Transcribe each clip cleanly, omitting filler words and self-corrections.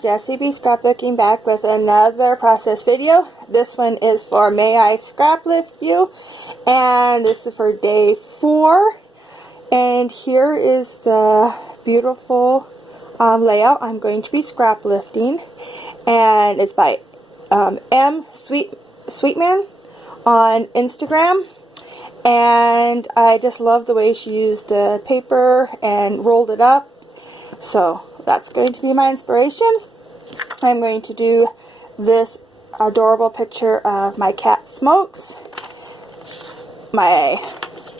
Jessie B. Scraplifting back with another process video. This one is for May I Scraplift You, and this is for day 4. And here is the beautiful layout I'm going to be scraplifting, and it's by Sweetman on Instagram. And I just love the way she used the paper and rolled it up. So that's going to be my inspiration. I'm going to do this adorable picture of my cat Smokes. My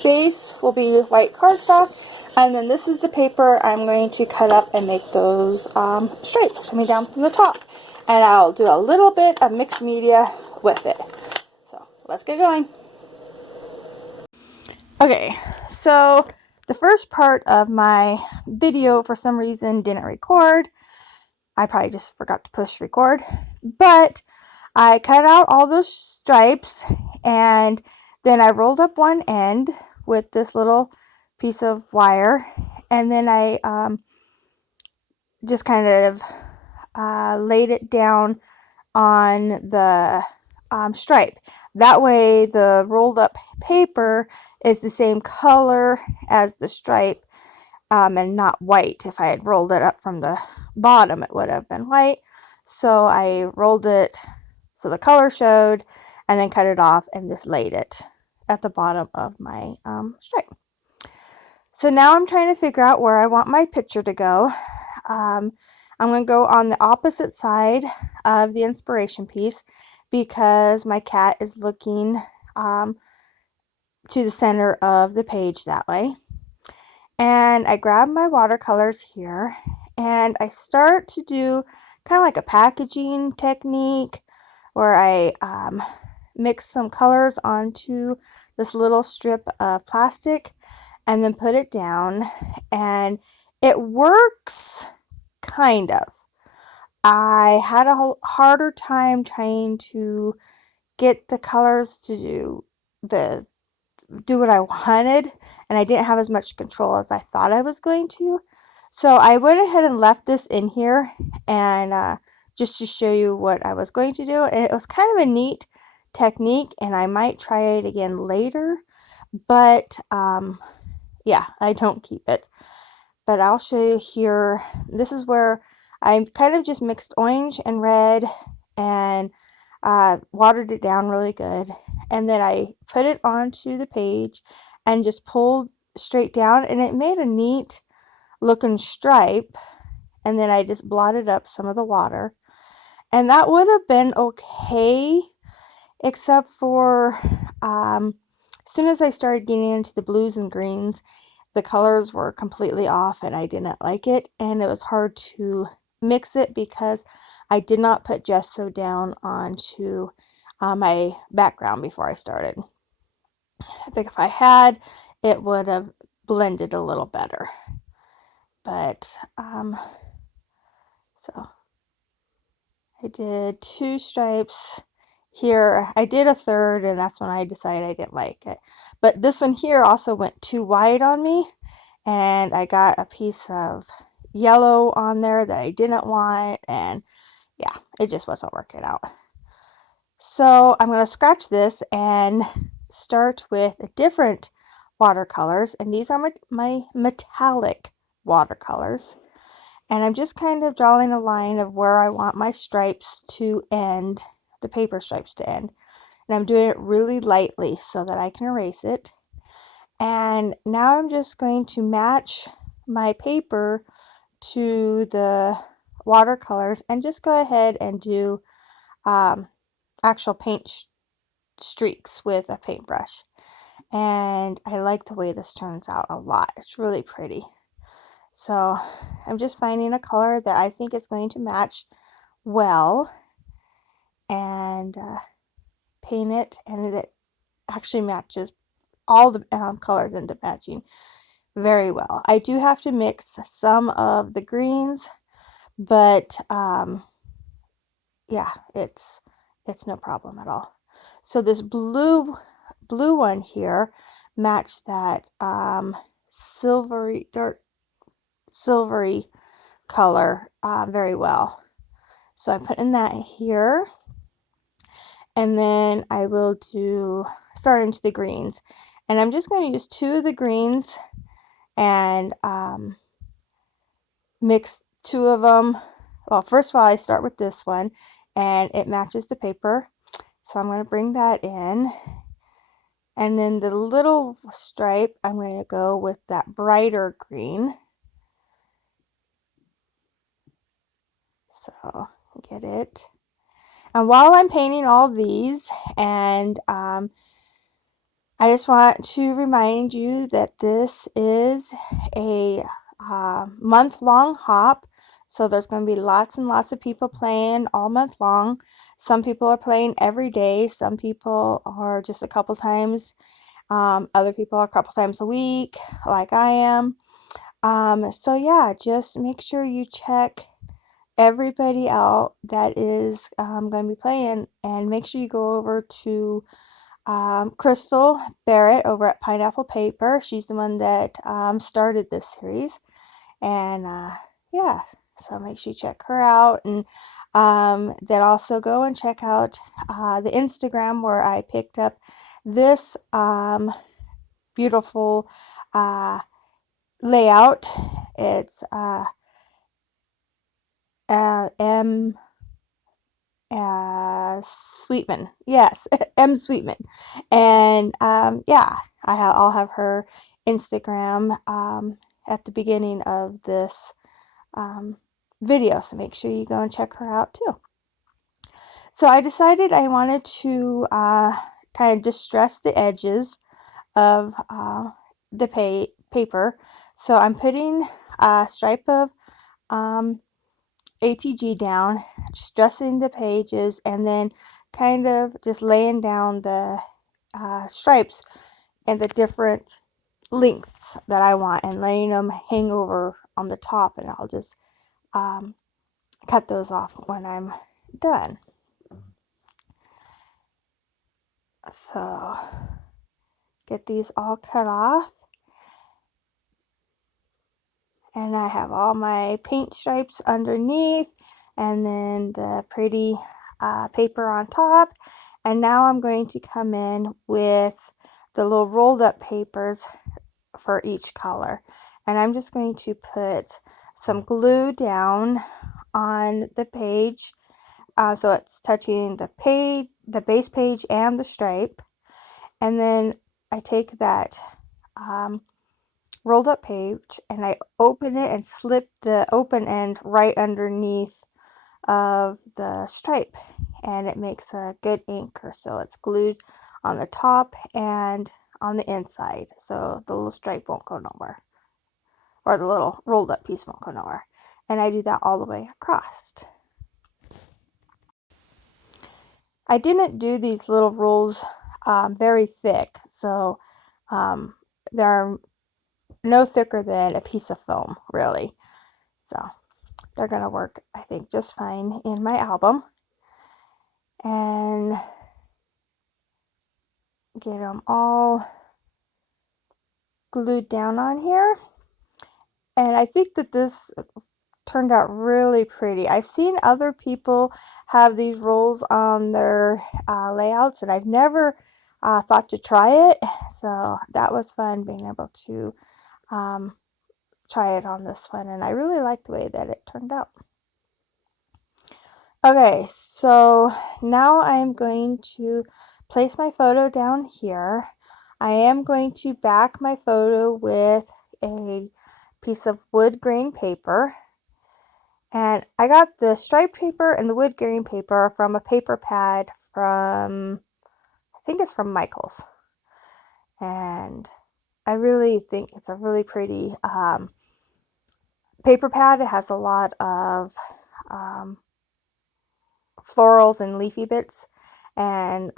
base will be white cardstock, and then this is the paper I'm going to cut up and make those stripes coming down from the top. And I'll do a little bit of mixed media with it. So let's get going. Okay, so the first part of my video for some reason didn't record. I probably just forgot to push record, but I cut out all those stripes, and then I rolled up one end with this little piece of wire, and then I just kind of laid it down on the stripe. That way the rolled up paper is the same color as the stripe, and not white. If I had rolled it up from the bottom, it would have been white. So I rolled it so the color showed, and then cut it off and just laid it at the bottom of my stripe. So now I'm trying to figure out where I want my picture to go. I'm going to go on the opposite side of the inspiration piece, because my cat is looking to the center of the page that way. And I grab my watercolors here, and I start to do kind of like a packaging technique where I mix some colors onto this little strip of plastic and then put it down, and it works kind of. I had a harder time trying to get the colors to do what I wanted, and I didn't have as much control as I thought I was going to. So I went ahead and left this in here, and just to show you what I was going to do. And it was kind of a neat technique, and I might try it again later, but yeah, I don't keep it. But I'll show you here. This is where I kind of just mixed orange and red and watered it down really good. And then I put it onto the page and just pulled straight down, and it made a neat looking stripe. And then I just blotted up some of the water. And that would have been okay, except for as soon as I started getting into the blues and greens, the colors were completely off, and I didn't like it, and it was hard to mix it because I did not put gesso down onto my background before I started. I think if I had, it would have blended a little better. But so I did 2 stripes here. I did a third, and that's when I decided I didn't like it. But this one here also went too wide on me, and I got a piece of yellow on there that I didn't want, and yeah, it just wasn't working out. So I'm going to scratch this and start with different watercolors, and these are my metallic watercolors. And I'm just kind of drawing a line of where I want my stripes to end, the paper stripes to end. And I'm doing it really lightly so that I can erase it. And now I'm just going to match my paper to the watercolors and just go ahead and do actual paint streaks with a paintbrush. And I like the way this turns out a lot. It's really pretty. So I'm just finding a color that I think is going to match well, and paint it, and it actually matches. All the colors end up matching very well. I do have to mix some of the greens, but yeah, it's no problem at all. So this blue one here matched that silvery, dark silvery color very well. So I'm putting that here. And then I will start into the greens. And I'm just going to use 2 of the greens and mix 2 of them. Well, first of all, I start with this one and it matches the paper. So I'm going to bring that in. And then the little stripe, I'm going to go with that brighter green. So get it. And while I'm painting all these, and I just want to remind you that this is a month-long hop. So there's going to be lots and lots of people playing all month long. Some people are playing every day. Some people are just a couple times. Other people are a couple times a week, like I am. So yeah, just make sure you check everybody out that is going to be playing, and make sure you go over to Crystal Barrett over at Pineapple Paper. She's the one that started this series, and yeah, so make sure you check her out, and then also go and check out the Instagram where I picked up this beautiful layout. It's M Sweetman. Yes, M Sweetman. And yeah, I'll have her Instagram at the beginning of this video, so make sure you go and check her out too. So I decided I wanted to kind of distress the edges of the paper. So I'm putting a stripe of ATG down, just dressing the pages, and then kind of just laying down the stripes and the different lengths that I want, and letting them hang over on the top, and I'll just cut those off when I'm done. So get these all cut off, and I have all my paint stripes underneath, and then the pretty paper on top. And now I'm going to come in with the little rolled up papers for each color, and I'm just going to put some glue down on the page, so it's touching the page, the base page, and the stripe. And then I take that rolled up page and I open it and slip the open end right underneath of the stripe, and it makes a good anchor, so it's glued on the top and on the inside, so the little stripe won't go nowhere, or the little rolled up piece won't go nowhere. And I do that all the way across. I didn't do these little rolls very thick, so they're no thicker than a piece of foam, really. So they're going to work, I think, just fine in my album. And get them all glued down on here. And I think that this turned out really pretty. I've seen other people have these rolls on their layouts, and I've never thought to try it. So that was fun being able to try it on this one, and I really like the way that it turned out. Okay, so now I'm going to place my photo down here. I am going to back my photo with a piece of wood grain paper. And I got the striped paper and the wood grain paper from a paper pad from, I think it's from Michael's. And I really think it's a really pretty paper pad. It has a lot of florals and leafy bits, and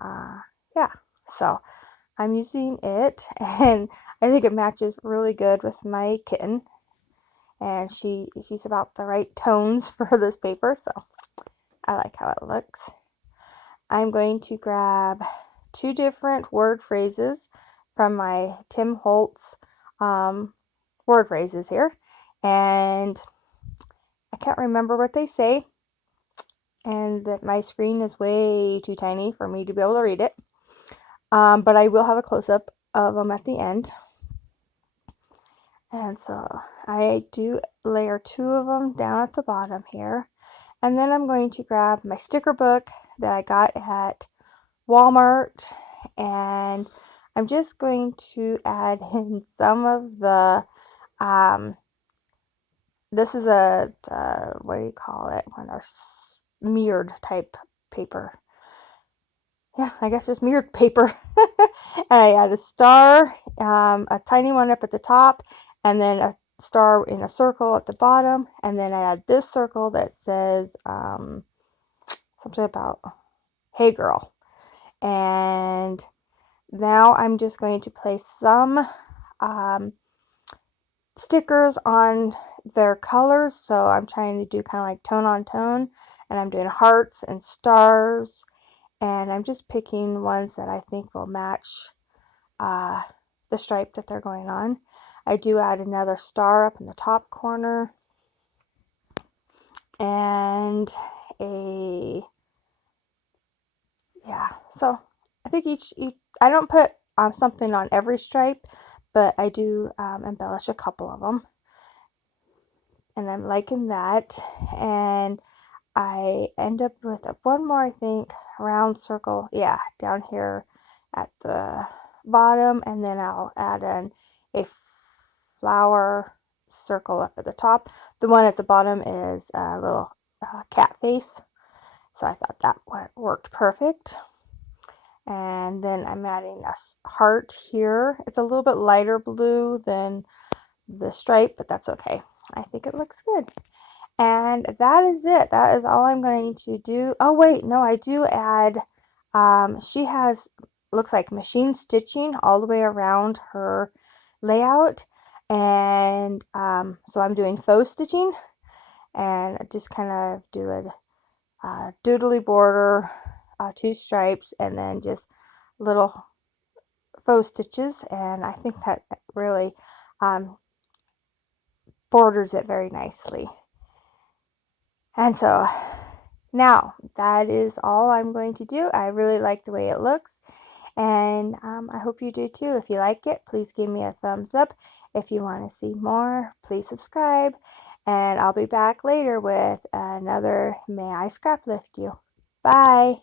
yeah, so I'm using it, and I think it matches really good with my kitten, and she's about the right tones for this paper, so I like how it looks. I'm going to grab 2 different word phrases from my Tim Holtz word phrases here, and I can't remember what they say, and that my screen is way too tiny for me to be able to read it. But I will have a close-up of them at the end. And so I do layer 2 of them down at the bottom here. And then I'm going to grab my sticker book that I got at Walmart, and I'm just going to add in some of the, this is a, what do you call it, when they're smeared type paper. Yeah, I guess just mirrored paper. And I add a star, a tiny one up at the top, and then a star in a circle at the bottom, and then I add this circle that says something about "Hey girl." And now I'm just going to place some stickers on their colors. So I'm trying to do kind of like tone on tone, and I'm doing hearts and stars, and I'm just picking ones that I think will match the stripe that they're going on. I do add another star up in the top corner, and yeah, so I think each I don't put something on every stripe, but I do embellish a couple of them, and I'm liking that. And I end up with one more, I think, round circle, yeah, down here at the bottom, and then I'll add in a flower circle up at the top. The one at the bottom is a little cat face, so I thought that worked perfect. And then I'm adding a heart here. It's a little bit lighter blue than the stripe, but that's okay. I think it looks good. And that is it. That is all I'm going to do. Oh wait, no, I do add, she has, looks like machine stitching all the way around her layout. And so I'm doing faux stitching, and just kind of do a doodly border, 2 stripes, and then just little faux stitches. And I think that really borders it very nicely. And so now that is all I'm going to do. I really like the way it looks, and I hope you do too. If you like it, please give me a thumbs up. If you want to see more, please subscribe, and I'll be back later with another May I Scraplift You. Bye!